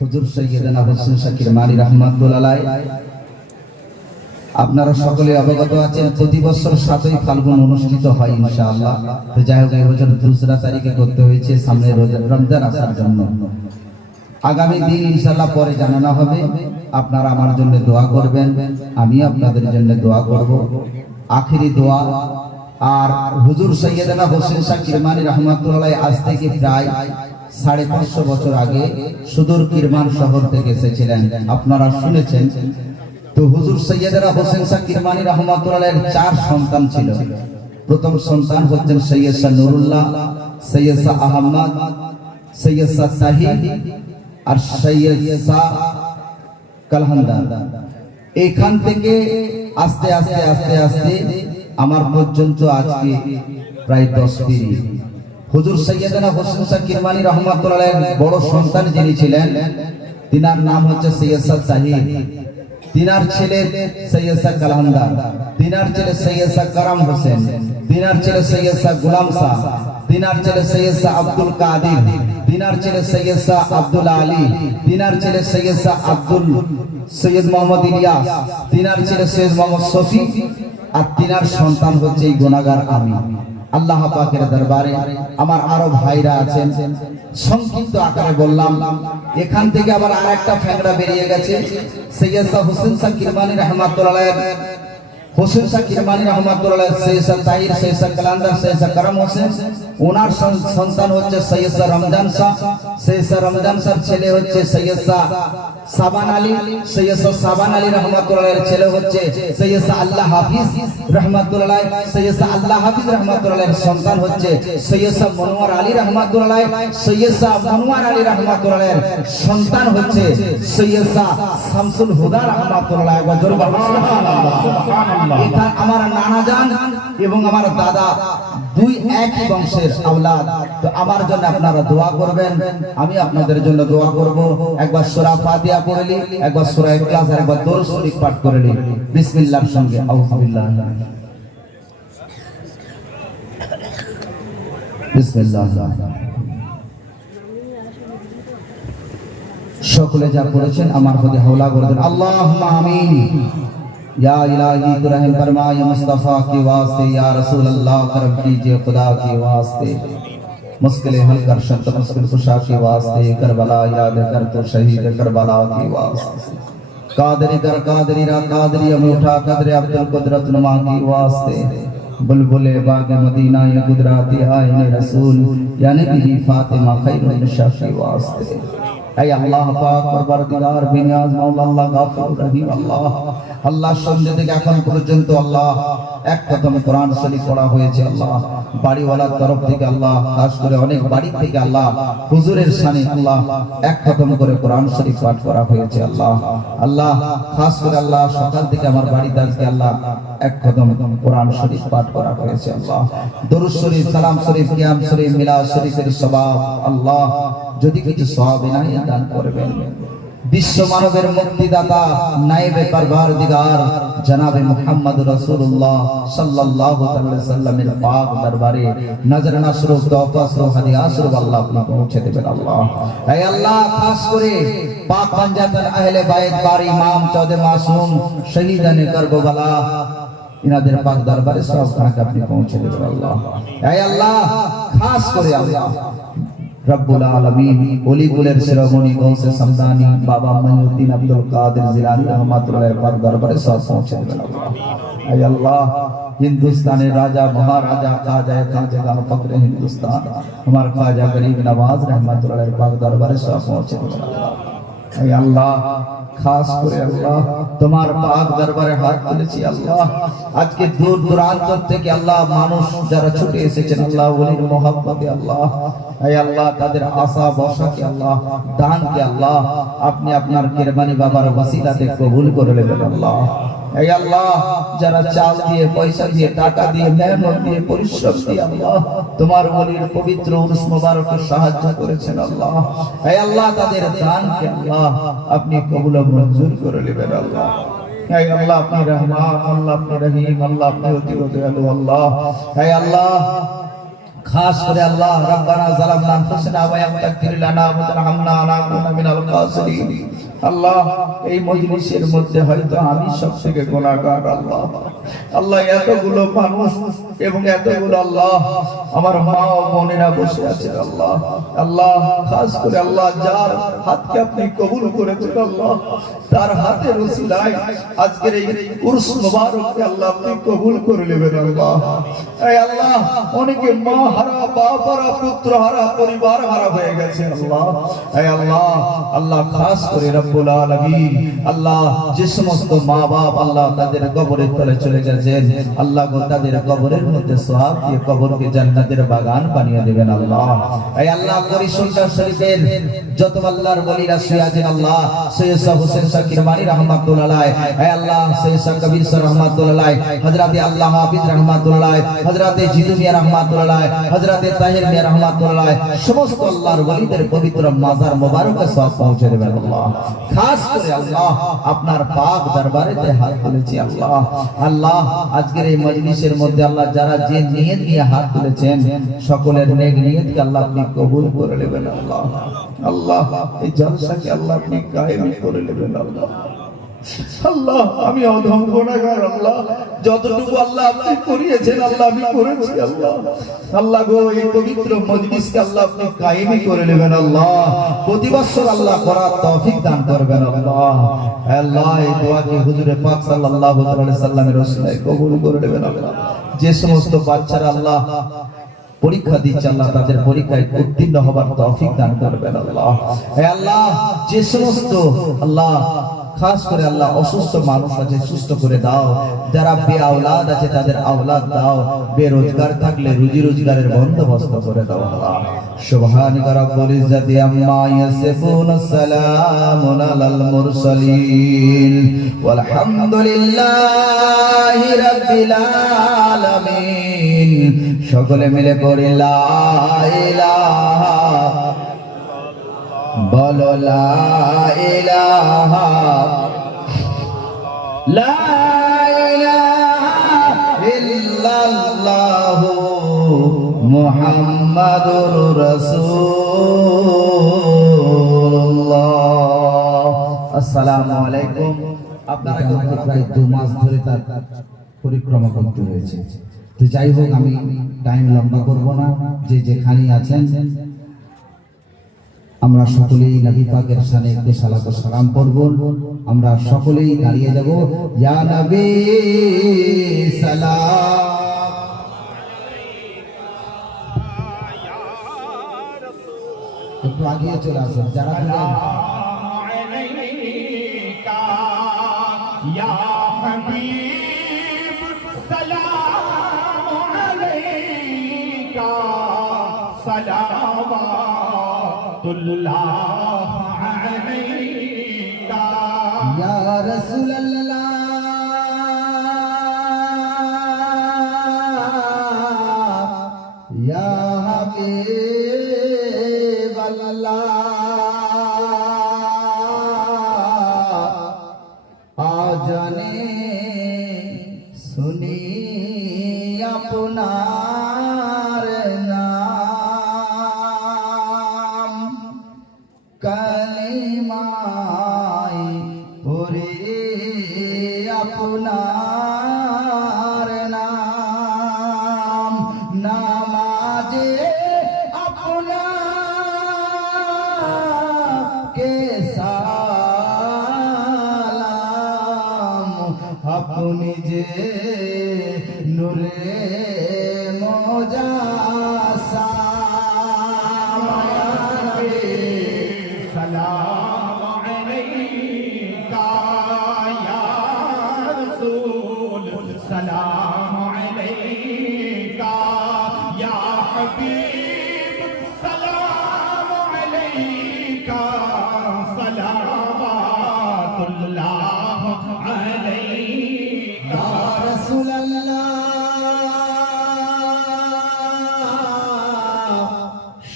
হুজুর সৈয়দনা হোসেন শাকির মানি রাহমাতুল্লাহ আলাইহি। আপনারা সকলে অবগত আছেন প্রতি বছর 7ই ফাল্গুন অনুষ্ঠিত হয় ইনশাআল্লাহ। তো যাই হোক এই বছর 2রা তারিখে করতে হয়েছে সামনে রমজান আসার জন্য। আগামী দিন ইনশাআল্লাহ পরে জানানো হবে। আপনারা আমার জন্য দোয়া করবেন, আমি আপনাদের জন্য দোয়া করব। আখেরি দোয়া। আর হুজুর সৈয়দনা হোসেন শাকির মানি রাহমাতুল্লাহ আলাইহি আজ থেকে প্রায় 550 বছর আগে সুদূর কিরমান শহর থেকে এসেছিলেন, আপনারা শুনেছেন। তো হুজুর সৈয়দনা হোসেন শাকির মানি রাহমাতুল্লাহ আলাইহির 4 সন্তান ছিল। প্রথম সন্তান হচ্ছেন সৈয়দ শাহ নুরুল্লাহ, সৈয়দ শাহ আহমদ, সৈয়দ শাহ তাহিদ আর সৈয়দ শাহ কালহান্দার। এখান থেকে আস্তে আস্তে আস্তে আস্তে আমার পর্যন্ত আজকে প্রায় 10 পিঢ়ি। হুজুর সৈয়দনা হোসেন শাকির মানি রাহমাতুল্লাহ আলাইহির বড় সন্তান যিনি ছিলেন তিনার নাম হচ্ছে সৈয়দ শাহ তাহিদ। তিনার ছেলে সৈয়দ শাহ কালহান্দার, তিনার ছেলে সৈয়দ শাহ কারাম হোসেন, তিনার ছেলে সৈয়দ শাহ গোলাম শাহ, তিনার ছেলে সৈয়দ শাহ আব্দুল কাদির, তিনার ছেলে সৈয়দ শাহ আব্দুল আলী, তিনার ছেলে সৈয়দ শাহ সৈয়দ মোহাম্মদ ইলিয়াস, তিনার ছেলে সৈয়দ মোহাম্মদ শফি, আর তিনার সন্তান হচ্ছে এই গুনাহগার আমি। আল্লাহ পাকের দরবারে আমার আরো ভাইরা আছেন, সংক্ষিপ্ত আকারে বললাম। এখান থেকে আবার আরেকটা ফ্যাংড়া বেরিয়ে গেছে, সৈয়দ শাহ হোসেন শাকির মানি রাহমাতুল্লাহ আলাইহি, হোসেন শাকির মানি রাহমাতুল্লাহ আলাইহি, সৈয়দ শাহ তাহির, সৈয়দ শাহ কালান্দার, সৈয়দ শাহ কারাম হোসেন। ওনার সন্তান হচ্ছে সৈয়দ শাহ রমজান শাহ, সৈয়দ শাহ রমজান শাহর ছেলে হচ্ছে সৈয়দ শাহ সাবান আলী, সৈয়দ শাহ সাবান আলী রাহমাতুল্লাহ আলাইহির ছেলে হচ্ছে সৈয়দ শাহ আল্লাহ হাফিজ রাহমাতুল্লাহ আলাইহি, সৈয়দ শাহ আল্লাহ হাফিজ রাহমাতুল্লাহ আলাইহির সন্তান হচ্ছে সৈয়দ শাহ মনোয়ার আলী রাহমাতুল্লাহ আলাইহি, সৈয়দ শাহ মনোয়ার আলী রাহমাতুল্লাহ আলাইহির সন্তান হচ্ছে সৈয়দ শাহ শামসুল হুদা রাহমাতুল্লাহ আলাইহি। গজল সুবহানাল্লাহ। এটা আমার নানা জান এবং আমার দাদা দুই একই বংশের আওলাদ। তো আমার জন্য আপনারা দোয়া করবেন, আমি আপনাদের জন্য দোয়া করব। একবার সূরা ফাতিহা পড়ে নি, একবার সূরা ইখলাস আর একবার দরুদ শরীফ পাঠ করে নি বিসমিল্লাহর সঙ্গে। আউযুবিল্লাহ বিসমিল্লাহ। সকলে যা পড়েছেন আমার প্রতি হাওলা করে দেন, আল্লাহুম্মা আমিন। या इलाही तू रहम फरमा या मुस्तफा के वास्ते, या रसूल अल्लाह करम कीजिए खुदा के वास्ते, मुश्किलें हल कर शत मुश्किल कुशा के वास्ते, करबला याद कर तो शहीद करबला के वास्ते, कादरी कर कादरी रा कादरी अमूठा कदर अब्दुल कुदरत नुमा के वास्ते, बुलबुले बाग मदीना या कुदरती आईने रसूल या नबी फातिमा खैरुन निशा के वास्ते। ऐ अल्लाह पाक परवरदिगार बिनियाज मौला अल्लाह गाफिर रहीम अल्लाह, আল্লাহ সন্ধ্যা থেকে এখন পর্যন্ত আল্লাহ এক খতম কোরআন শরীফ পড়া হয়েছে। আল্লাহ বাড়িওয়ালার তরফ থেকে আল্লাহ, খাস করে অনেক বাড়ি থেকে আল্লাহ হুজুরের শানে আল্লাহ এক খতম করে কোরআন শরীফ পাঠ করা হয়েছে। আল্লাহ আল্লাহ খাস করে আল্লাহ সকাল থেকে আমার বাড়িতে আজকে আল্লাহ এক খতম কোরআন শরীফ পাঠ করা হয়েছে। আল্লাহ দরুদ শরীফ, সালাম শরীফ, কিয়াম শরীফ, মিলাদ শরীফের সওয়াব আল্লাহ যদি কিছু সওয়াব ইনায়াত দান করবেন। বিশ্ব মানবের মুক্তিদাতা নায়েবে পরওয়ারদিগার জনাবে মুহাম্মদ রাসূলুল্লাহ সাল্লাল্লাহু আলাইহি সাল্লামের পাক দরবারে নজরানা স্বরূপ তোফা স্বরূপ হাদিয়া স্বরূপ আল্লাহ আপনি পৌঁছে দেবেন। আল্লাহ হে আল্লাহ খাস করে পাক পাঞ্জাবের আহলে বাইত বার ইমাম চৌধে মাসুম শহীদানে কারবালা ইনাদের পাক দরবারে সব খানাকে আপনি পৌঁছে দেবেন। আল্লাহ হে আল্লাহ খাস করে আল্লাহ রব্বুল আলামিন ওলি কুলের শিরোমণি গৌসে সামদানি বাবা মঈনুদ্দিন আব্দুল কাদের জিলানী রহমাতুল্লাহ পাক দরবারে সব পৌঁছে দেবেন। আল্লাহ হে আল্লাহ হিন্দুস্তানের রাজা মহারাজা খাজা ফকরে হিন্দুস্তান আমার খাজা গরিব নওয়াজ রহমাতুল্লাহ পাক দরবারে সব পৌঁছে দেবেন। আল্লাহ হে আল্লাহ খাস করে আল্লাহ তোমার পাক দরবারে হাত তুলেছি। আল্লাহ আজকে দূর দূরান্ত থেকে আল্লাহ মানুষ যারা ছুটে এসেছেন আল্লাহ ওলির মোহাব্বতে আল্লাহ, হে আল্লাহ তাদের আশা ভরসাকে আল্লাহ দানকে আল্লাহ আপনি আপনার কিরমানি বাবার ওসিলাতে কবুল করে নেবেন। আল্লাহ হে আল্লাহ যারা চাল দিয়ে, পয়সা দিয়ে, টাকা দিয়ে, মেহনত দিয়ে, পরিশ্রম দিয়ে আল্লাহ তোমার ওলির পবিত্র উরুস মুবারকে সাহায্য করেছেন আল্লাহ, হে আল্লাহ তাদের দানকে আল্লাহ আপনি কবুল ও মঞ্জুর করে নেবেন। আল্লাহ হে আল্লাহ আপনি রহমান, আল্লাহ আপনি রহিম, আল্লাহ আপনি অতি দয়ালু। আল্লাহ হে আল্লাহ खास करे अल्लाह रब्बाना ज़लमना अनफुसना व यम तगफिर लना व तरहमना लनकुना मिनाल खासिरीन। আল্লাহ এই মজলিসের মধ্যে হয়তো আমি সবথেকে গুনাহগার আল্লাহ। আল্লাহ এতগুলো মানুষ এবং এতগুলো আল্লাহ আমার মা ও বোনেরা বসে আছে আল্লাহ। আল্লাহ খাস করে আল্লাহ যার হাতকে আপনি কবুল করেছেন আল্লাহ, তার হাতের উসিলায় আজকের এই উরস মুবারককে আল্লাহ আপনি কবুল করে নেবেন আল্লাহ। এই আল্লাহ অনেকে মা হারা, বাপ হারা, পুত্র হারা, পরিবার হারা হয়ে গেছে আল্লাহ। এই আল্লাহ আল্লাহ খাস করে রব্বুল আলামিন আল্লাহ যে সমস্ত মা বাপ আল্লাহ তাদের কবরের তলে চলে গেছেন আল্লাহ গো তাদের কবরের মধ্যে সওয়াব দিয়ে কবরকে জান্নাতের বাগান বানিয়ে দেবেন আল্লাহ। এই আল্লাহ পরিশুদ্ধ শরীফের যত আল্লাহর ওলিরা শুয়ে আছেন আল্লাহ, সৈয়দ শাহ হোসেন শাকির মানি রাহমাতুল্লাহ আলাইহি, এই আল্লাহ সৈয়দ শাহ কবির শাহ রাহমাতুল্লাহ আলাইহি, হযরতে আল্লাহ হাফিজ রাহমাতুল্লাহ আলাইহি, হযরতে জিদু মিয়া রাহমাতুল্লাহ আলাইহি, হযরতে তাহির মিয়া রাহমাতুল্লাহ আলাইহি, সমস্ত আল্লাহর ওলিদের পবিত্র মাজার মোবারকে সওয়াব পৌঁছে দেবেন আল্লাহ। খাস করে আল্লাহ আপনার পাক দরবারেতে হাত তুলেছি আল্লাহ। আল্লাহ আজকের এই মজলিসের মধ্যে আল্লাহ যারা যে নিয়ত নিয়ে হাত তুলেছেন সকলের নেক নিয়তকে আল্লাহ আপনি কবুল করে নেবেন আল্লাহ। আল্লাহ এই জলসাকে আল্লাহ আপনি কায়েম করে নেবেন আল্লাহ। আল্লাহ আমি অধম গুনাহগার আল্লাহ, যতটুকু আল্লাহ আপনি করিয়েছেন আল্লাহ আমি করেছি আল্লাহ। আল্লাহ গো এই পবিত্র মজলিসকে আল্লাহ আপনি কায়েম করে নেবেন আল্লাহ, প্রতি বছর আল্লাহ করার তৌফিক দান করবেন আল্লাহ। আল্লাহ এই দোয়াকে হুজুরে পাক সাল্লাল্লাহু আলাইহি ওয়াসাল্লামের ওসিলায় কবুল করে নেবেন আল্লাহ। যে সমস্ত বাচ্চারা আল্লাহ পরীক্ষা দিচ্ছে আল্লাহ তাদের পরীক্ষায় উত্তীর্ণ হবার তৌফিক দান করবেন আল্লাহ। হে আল্লাহ যে সমস্ত আল্লাহ খাস করে আল্লাহ অসুস্থ মানুষ আছে সুস্থ করে দাও, যারা বে আওলাদ আছে তাদের আওলাদ দাও, বেরোজগার থাকলে রুজি রোজগারের বন্দোবস্ত করে দাও আল্লাহ। সুবহানাকা রাব্বুল ইজ্জাতি আম্মা ইয়াসিফুন, সালামুন আলাল মুরসালিন, ওয়ালহামদুলিল্লাহি রাব্বিল আলামিন। সকলে মিলে পড়ি লা ইলাহা বলো লা ইলাহা ইল্লাল্লাহু মুহাম্মাদুর রাসূলুল্লাহ। আসসালামু আলাইকুম। আপনাকে আমাকে প্রায় 2 মাস ধরে তার পরিক্রমা করতে হয়েছে। তো যাই হোক আমি টাইম লম্বা করব না, যে যেখানে আছেন আমরা সকলেই নবী পাকের শানে একটি সালাত ও সালাম পড়ব। আমরা সকলেই দাঁড়িয়ে যাব, ইয়া নবী সালাম একটু আগিয়ে চলে আসেন যারা আলাইকা ইয়া হাবিব সালাম আলাইকা সালাওয়াতুল্লাহ আলাইকা ইয়া রাসূলুল্লাহ ইয়া হাবিবাল্লাহ। আজানে শুনি আপনার নাম, কালিমায় পড়ে আপনার নাম, নামাজে আপনাকে সালাম, আপনি যে নূরে মুজাসসাম। সালাম আলাইকা ইয়া রাসূল, সালাম আলাইকা ইয়া হাবিব, সালাম আলাইকা সালাওয়াতুল্লাহ আলাইকা ইয়া রাসূলুল্লাহ।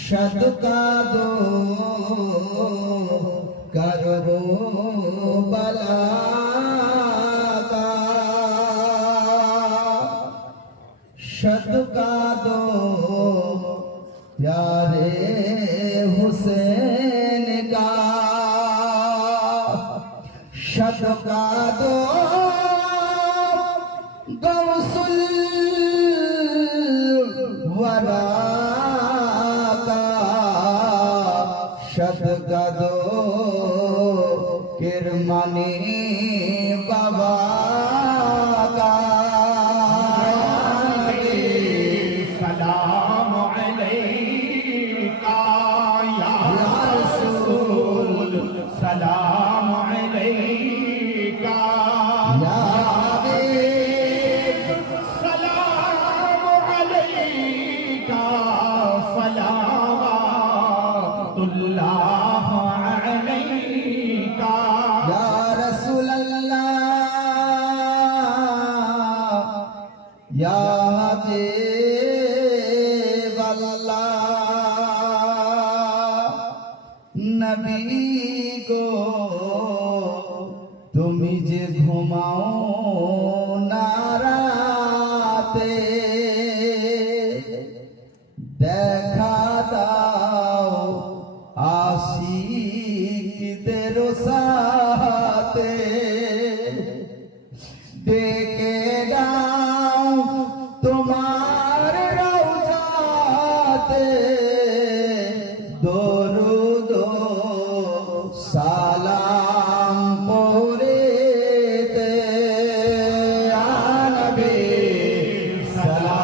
সদকা দো করবো বলা का, सदका दो हुसैन का शदका दो गौसुल वरा का शदका दो किरमानी बाबा का सलाम अलैका या रसूल सलाम अलैका या हबीब सलाम अलैका सलावतुल्लाह अलैका या रसूल अल्लाह या हबीब अल्लाह नबी को তুমি যে ঘুমাও না রাতে দেখা দাও আশিকদের সাথে ডেকে দাও তোমার রওজাতে দরুদ সালাম পড়েতে ইয়া নবী সালাম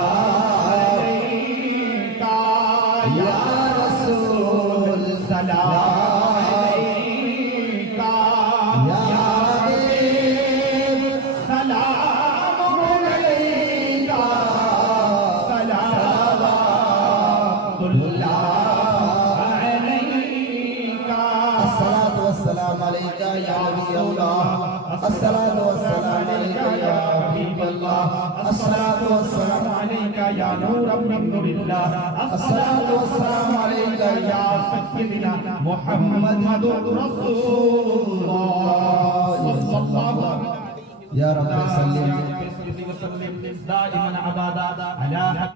अलैका ইয়া রাসূল सलाम अलैका ইয়া হাবিব सलाम अलैका सलावतुल्लाह अलैका अस्सलातु वस्सलाम अलैका या नबी अल्लाह अस्सलातु वस्सलाम अलैका या हबीब अल्लाह अस्सलातु वस्सलाम अलैका या नूर नूरिल्लाह अस्सलातु वस्सलाम अलैका या सय्यिदना मुहम्मदुर रसूलुल्लाह सल्लल्लाहु अलैहि या रब्बि सल्लिम वसल्लम दाइमन अबादा अला